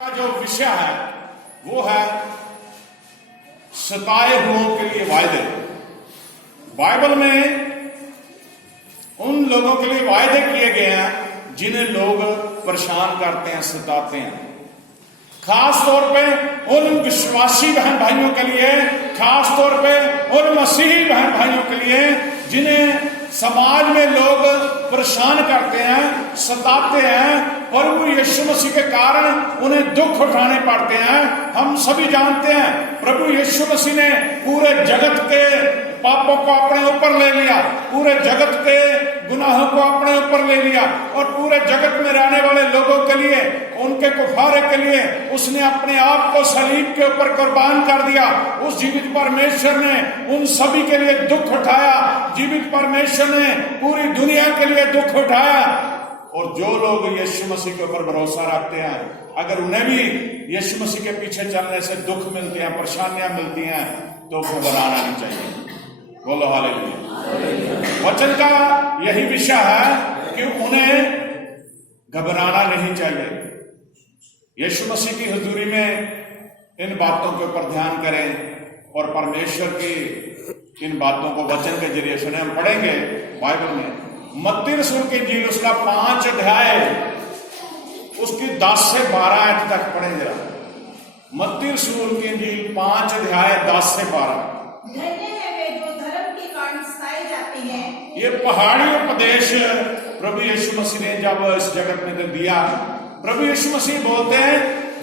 का जो विषय है वो है सताए हुओं के लिए वायदे। बाइबल में उन लोगों के लिए वायदे किए गए हैं जिन्हें लोग परेशान करते हैं, सताते हैं। खास तौर पे उन विश्वासी बहन भाइयों के लिए, खास तौर पे उन मसीही बहन भाइयों के लिए जिन्हें समाज में लोग परेशान करते हैं, सताते हैं। प्रभु यीशु मसीह के कारण उन्हें दुख उठाने पड़ते हैं। हम सभी जानते हैं प्रभु यीशु मसीह ने पूरे जगत के पापों को अपने ऊपर ले लिया, पूरे जगत के गुनाहों को अपने ऊपर ले लिया और पूरे जगत में रहने वाले लोगों के लिए, उनके कुफारे के लिए उसने अपने आप को सलीब के ऊपर कुर्बान कर दिया। उस जीवित परमेश्वर ने उन सभी के लिए दुख उठाया। जीवित परमेश्वर ने पूरी दुनिया के लिए दुख उठाया। और जो लोग यीशु मसीह के ऊपर भरोसा रखते हैं, अगर उन्हें भी यीशु मसीह के पीछे चलने से दुख मिलते हैं, परेशानियां मिलती हैं, तो घबराना नहीं चाहिए। बोलो हालेलुया। वचन का यही विषय है कि उन्हें घबराना नहीं चाहिए। यीशु मसीह की हुजूरी में इन बातों के ऊपर ध्यान करें और परमेश्वर की इन बातों को वचन के जरिए सुने। हम पढ़ेंगे बाइबल में मत्ती रसूल की इंजील उसका 5 अध्याय उसकी 10 से 12 आयत तक पढ़ेंगे। मत्ती रसूल की इंजील 5 अध्याय 10 से 12। ये पहाड़ी उपदेश प्रभु यीशु मसीह ने जब इस जगत में दिया, प्रभु यीशु मसीह बोलते हैं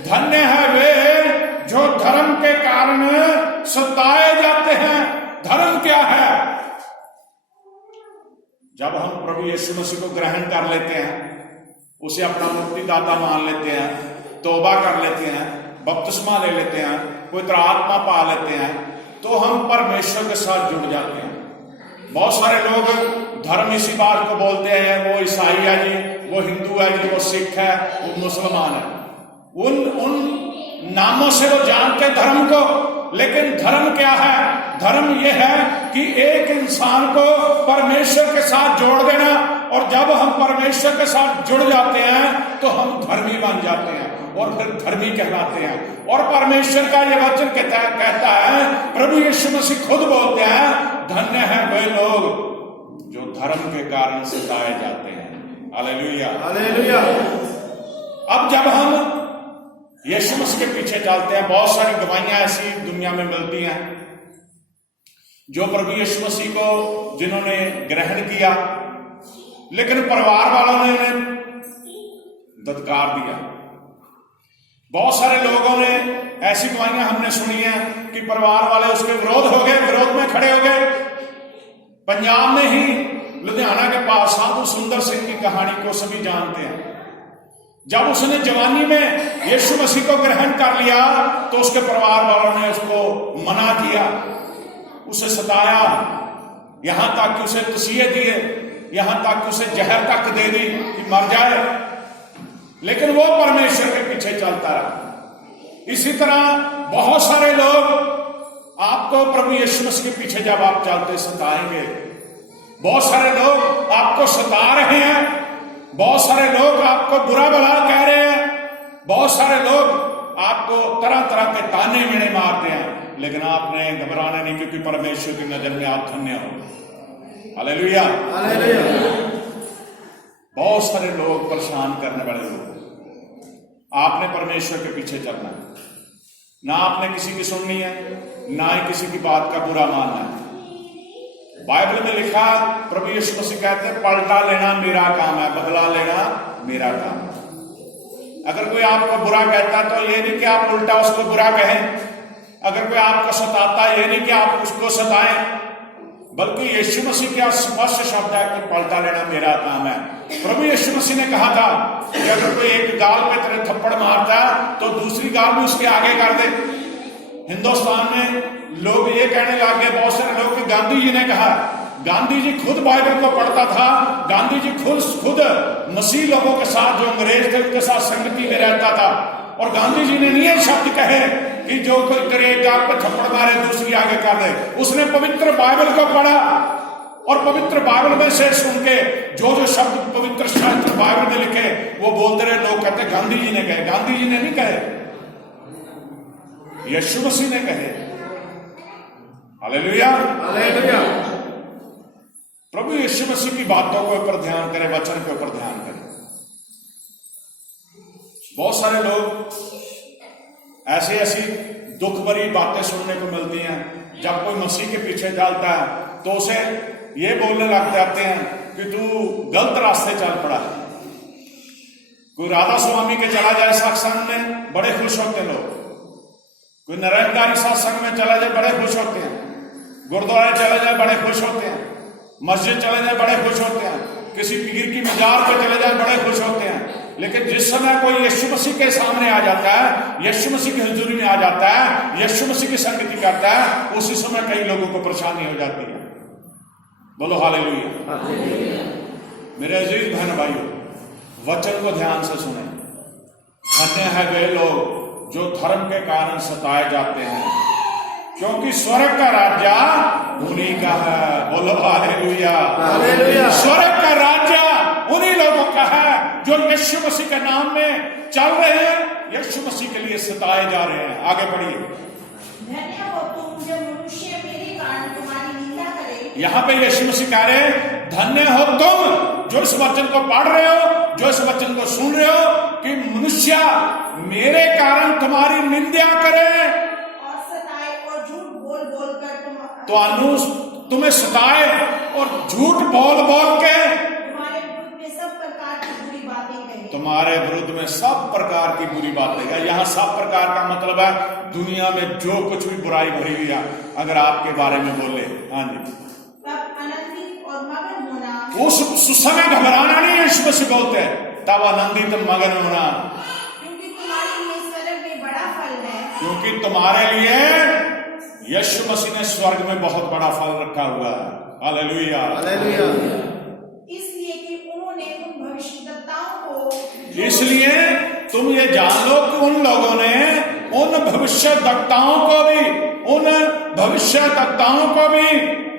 धन्य है वे जो धर्म के कारण सताए जाते हैं। धर्म क्या है? जब हम प्रभु यीशु मसीह को ग्रहण कर लेते हैं, उसे अपना मुक्तिदाता मान लेते हैं, तौबा कर लेते हैं, बपतिस्मा ले लेते हैं, पवित्र आत्मा पा लेते हैं, तो हम परमेश्वर के साथ जुड़ जाते हैं। बहुत सारे लोग धर्म इसी बात को बोलते हैं, वो ईसाई है जी, वो हिंदू है जी, वो सिख है, वो मुसलमान है। उन नामों से वो जानते धर्म को, लेकिन धर्म क्या है? धर्म यह है कि एक इंसान को परमेश्वर के साथ जोड़ देना, और जब हम परमेश्वर के साथ जुड़ जाते हैं तो हम धर्मी बन जाते हैं और फिर धर्मी कहलाते हैं। और परमेश्वर का यह वचन कहता है, प्रभु यीशु मसीह खुद बोलते हैं धन्य है वे लोग जो धर्म के कारण सताए जाते हैं। Hallelujah, hallelujah. अब जब हम यीशु मसीह के पीछे चलते हैं, बहुत सारी गवाहियां ऐसी दुनिया में मिलती हैं जो प्रभु यीशु मसीह को जिन्होंने ग्रहण किया, लेकिन परिवार वालों ने उन्हें धत्कार दिया। बहुत सारे लोगों ने ऐसी गवाहियां हमने सुनी हैं कि परिवार वाले उसके विरोध हो गए, विरोध में खड़े हो गए। पंजाब में ही लुधियाना के पास साधु सुंदर सिंह की कहानी को सभी जानते हैं। जब उसने जवानी में यीशु मसीह को ग्रहण कर लिया तो उसके परिवार वालों ने उसको मना किया, उसे सताया, यहां तक कि उसे तसीहे दिए, यहां तक कि उसे जहर तक दे दी कि मर जाए, लेकिन वो परमेश्वर के पीछे चलता रहा। इसी तरह बहुत सारे लोग आपको प्रभु यीशु मसीह के पीछे जब आप चलते सताएंगे। बहुत सारे लोग आपको सता रहे हैं, बहुत सारे लोग आपको बुरा भला कह रहे हैं, बहुत सारे लोग आपको तरह तरह के ताने मेने मारते हैं, लेकिन आपने घबराना नहीं, क्योंकि परमेश्वर की नजर में आप धन्य हो। Hallelujah, hallelujah. बहुत सारे लोग परेशान करने वाले लोग, आपने परमेश्वर के पीछे चलना है, ना आपने किसी की सुननी है, ना ही किसी की बात का बुरा मानना है। बाइबल में लिखा, प्रभु यीशु मसीह कहते हैं पलटा लेना मेरा काम है, बदला लेना मेरा काम है। अगर कोई आपको बुरा कहता है तो ये नहीं कि आप उल्टा उसको बुरा कहें। अगर कोई आपको सताता है, ये नहीं कि आप उसको सताएं, बल्कि यीशु मसीह का स्पष्ट शब्द है कि पलटा लेना मेरा काम है। प्रभु यीशु मसीह ने कहा था कि अगर कोई एक गाल पे तेरे थप्पड़ मारता है तो दूसरी गाल भी उसके आगे कर दे। हिंदुस्तान में लोग ये कहने लगे, बहुत सारे लोग, कि गांधी जी ने कहा। गांधी जी खुद बाइबल को पढ़ता था, गांधी जी खुद मसीह लोगों के साथ, जो अंग्रेज थे उनके साथ संगति में रहता था, और गांधी जी ने नहीं शब्द कहे कि जो कोई करे एक गाल पे थप्पड़ मारे दूसरी आगे कर दे। उसने पवित्र बाइबल को पढ़ा और पवित्र बाइबल में से सुन के जो शब्द पवित्र शास्त्र बाइबल में लिखे वो बोलते रहे। लोग कहते गांधी जी ने कहे। गांधी जी ने नहीं कहे, यीशु मसीह ने कहे। Hallelujah, hallelujah. प्रभु यीशु मसीह की बातों के ऊपर ध्यान करें, वचन के ऊपर ध्यान करें। बहुत सारे लोग ऐसी ऐसी दुख भरी बातें सुनने को मिलती हैं। जब कोई मसीह के पीछे चलता है तो उसे ये बोलने लग जाते हैं कि तू गलत रास्ते चल पड़ा है। कोई राधा स्वामी के चला जाए सत्संग में, बड़े खुश होते हैं लोग। कोई निरंकारी सत्संग में चला जाए, बड़े खुश होते हैं। गुरुद्वारे चले जाए, बड़े खुश होते हैं। मस्जिद चले जाए, बड़े खुश होते हैं। किसी पीर की मजार पे चले जाए, बड़े खुश होते हैं। लेकिन जिस समय कोई यीशु मसीह के सामने आ जाता है, यीशु मसीह की हुजूरी में आ जाता है, यीशु मसीह की संगति करता है, उसी समय कई लोगों को परेशानी हो जाती है। बोलो हालेलुया। मेरे अजीज बहन भाइयों, वचन को ध्यान से सुने। धन्य है वे लोग जो धर्म के कारण सताए जाते हैं, क्योंकि स्वर्ग का राज्य उन्हीं का है। बोलो हालेलुया, हालेलुया। स्वर्ग का राज्य उन्हीं लोगों का है जो यीशु मसीह के नाम में चल रहे हैं, यीशु मसीह के लिए सताए जा रहे हैं। आगे बढ़िए। धन्य हो तुम जब मनुष्य मेरे कारण तुम्हारी निंदा करे। यहाँ पे यीशु मसीह कह रहे हैं, धन्य हो तुम जो इस वचन को पढ़ रहे हो, जो इस वचन को सुन रहे हो, कि मनुष्य मेरे कारण तुम्हारी निंदा करे और सताए और झूठ बोल बोल कर तुम्हें सताए और झूठ बोल बोल के तुम्हारे विरुद्ध में सब प्रकार की बुरी बातें कहे। यहाँ सब प्रकार का मतलब है दुनिया में जो कुछ भी बुराई भरी हुई है, अगर आपके बारे में बोले। हाँ जी, और मगन होना। उस समय घबराना नहीं है, यीशु मसीह बोलते हैं, तब आनंदित मगन होना, क्योंकि तुम्हारे लिए स्वर्ग में बड़ा फल है। क्योंकि तुम्हारे लिए यीशु मसीह ने स्वर्ग में बहुत बड़ा फल रखा हुआ है। Hallelujah, hallelujah. इसलिए कि उन्होंने उन भविष्यद्वक्ताओं को, इसलिए तुम ये जान लो कि उन लोगों ने उन भविष्यद्वक्ताओं को भी, उन भविष्यद्वक्ताओं को भी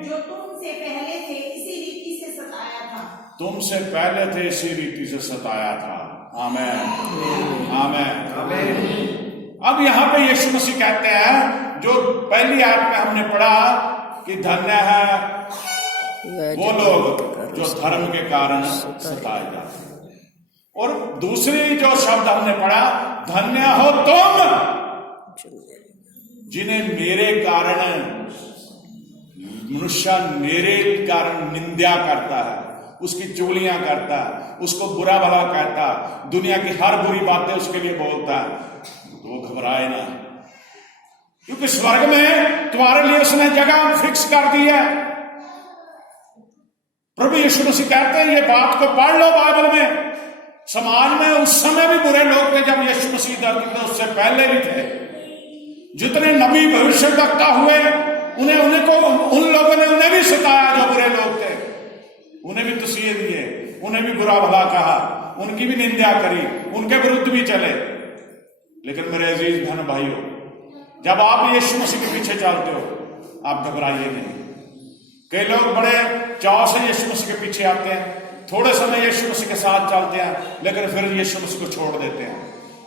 जो तुमसे पहले थे इसी रीति से सताया था, तुमसे पहले थे इसी रीति से सताया था। आमेन, आमेन, आमेन। अब यहाँ पे यीशु मसीह कहते हैं, जो पहली आयत में हमने पढ़ा कि धन्य है वो लोग जो धर्म के कारण सताए जाते हैं, और दूसरी जो शब्द हमने पढ़ा, धन्य हो तुम जिन्हें मेरे कारण, मनुष्य मेरे कारण निंदा करता है, उसकी चुगलियां करता है, उसको बुरा भला कहता है, दुनिया की हर बुरी बातें उसके लिए बोलता है, तो वो घबराए ना, क्योंकि स्वर्ग में तुम्हारे लिए उसने जगह फिक्स कर दी है। प्रभु यीशु मसीह कहते हैं, ये बात को पढ़ लो बाइबल में। समाज में उस समय भी बुरे लोग थे जब यीशु मसीह धरती पे, उससे पहले भी थे। जितने नबी भविष्यद्वक्ता हुए, उन लोगों ने उन्हें भी सताया, जो बुरे लोग थे, उन्हें भी तसीहे दिए, उन्हें भी बुरा भला कहा, उनकी भी निंदा करी, उनके विरुद्ध भी चले। लेकिन मेरे अजीज बहन भाइयों, जब आप यीशु मसीह के पीछे चलते हो, आप घबराइए नहीं। कई लोग बड़े चाव से यीशु मसीह के पीछे आते हैं, थोड़े समय यीशु मसीह के साथ चलते हैं, लेकिन फिर यीशु मसीह को छोड़ देते हैं।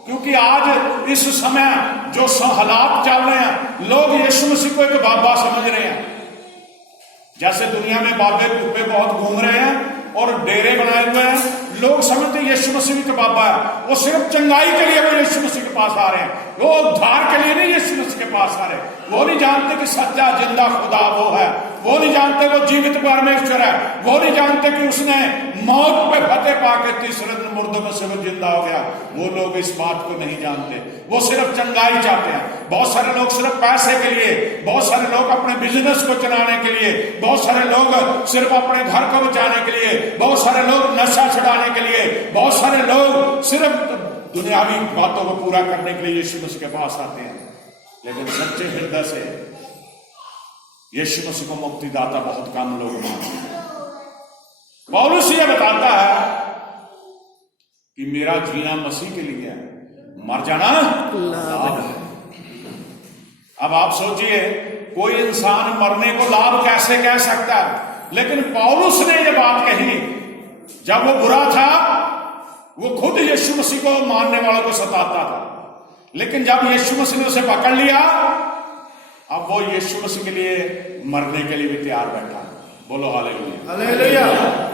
क्योंकि आज इस समय जो हालात चल रहे हैं, लोग यीशु मसीह को एक बाबा समझ रहे हैं। जैसे दुनिया में बाबे कुब्बे बहुत घूम रहे हैं और डेरे बनाए हुए हैं, लोग समझते यीशु मसीह के बाबा है, वो सिर्फ चंगाई के लिए वो यीशु मसीह के पास आ रहे हैं, वो उद्धार के लिए नहीं यीशु मसीह के पास आ रहे। वो नहीं जानते कि सच्चा जिंदा खुदा वो है, वो नहीं जानते वो जीवित परमेश्वर है, वो नहीं जानते कि उसने मौत पे फतेह पाके तीसरे दिन मुर्दों में से वो जिंदा हो गया। वो लोग इस बात को नहीं जानते, वो सिर्फ चंगाई चाहते हैं। बहुत सारे लोग सिर्फ पैसे के लिए, बहुत सारे लोग अपने बिजनेस को चलाने के लिए, बहुत सारे लोग सिर्फ अपने घर को बचाने के लिए, बहुत सारे लोग नशा छुड़ाने के लिए, बहुत सारे लोग सिर्फ दुनियावी बातों को पूरा करने के लिए यीशु मसीह के पास आते हैं। लेकिन सच्चे हृदय से यीशु मसीह को मुक्तिदाता बहुत कम लोग मानते हैं। पौलुस यह बताता है कि मेरा जीना मसीह के लिए है, मर जाना लाभ है। अब आप सोचिए, कोई इंसान मरने को लाभ कैसे कह सकता है? लेकिन पौलुस ने ये बात कही जब वो बुरा था, वो खुद यीशु मसीह को मानने वालों को सताता था, लेकिन जब यीशु मसीह ने उसे पकड़ लिया, अब वो यीशु मसीह के लिए मरने के लिए भी तैयार बैठा। बोलो हालेलुया। हालेलुया।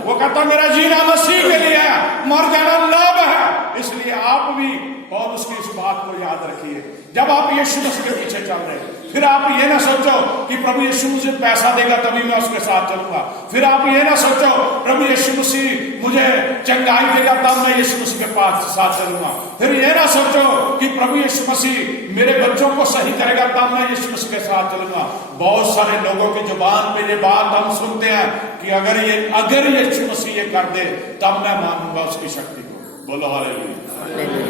वो कहता मेरा जीना मसीह के लिए है, मर जाना लाभ है। इसलिए आप भी पौलुस की इस बात को याद रखिए, जब आप यीशु मसीह के पीछे चल रहे हैं, फिर आप ये ना सोचो कि प्रभु यीशु मुझे पैसा देगा तभी मैं उसके साथ चलूंगा। फिर आप ये ना सोचो प्रभु यीशु मसीह मुझे चंगाई देगा तब मैं यीशु मसीह के साथ चलूंगा। फिर ये ना सोचो कि प्रभु यीशु मसीह मेरे बच्चों को सही करेगा तब मैं यीशु मसीह के साथ चलूंगा। बहुत सारे लोगों की जुबान पे ये बात हम सुनते हैं कि अगर यीशु मसीह ये कर दे तब मैं मानूंगा उसकी शक्ति को। बोलो हालेलुया।